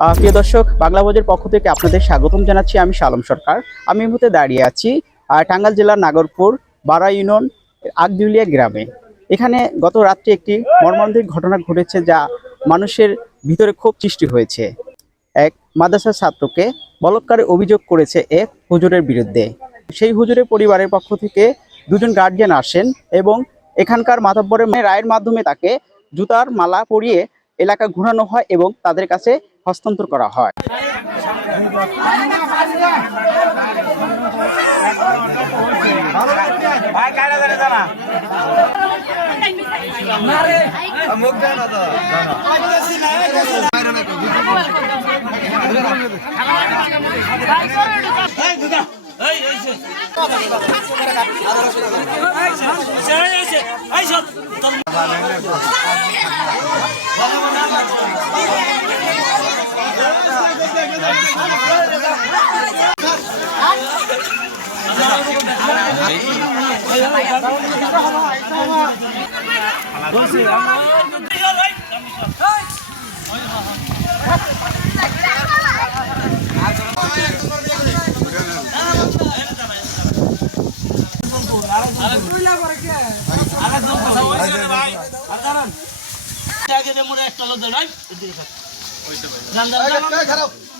প্রিয় দর্শক, বাংলা ভোজের পক্ষ থেকে আপনাদের স্বাগতম জানাচ্ছি আমি সালম সরকার। আমি এই মুহূর্তে দাঁড়িয়ে আছি টাঙ্গাইল জেলার নাগরপুর বারা ইউনিয়ন আগদিউলিয়া গ্রামে। এখানে গত রাত্রে একটি মর্মান্তিক ঘটনা ঘটেছে যা মানুষের ভিতরে খুব সৃষ্টি হয়েছে। এক মাদ্রাসার ছাত্রকে বলৎকারে অভিযোগ করেছে এক হুজুরের বিরুদ্ধে। সেই হুজুরের পরিবারের পক্ষ থেকে দুজন গার্জিয়ান আসেন এবং এখানকার মাতব্বরের রায়ের মাধ্যমে তাকে জুতার মালা পরিয়ে এলাকা ঘোরানো হয় এবং তাদের কাছে হস্তান্তর করা হয় আইসা আইসা আইসা একটা লোক নয় জান জান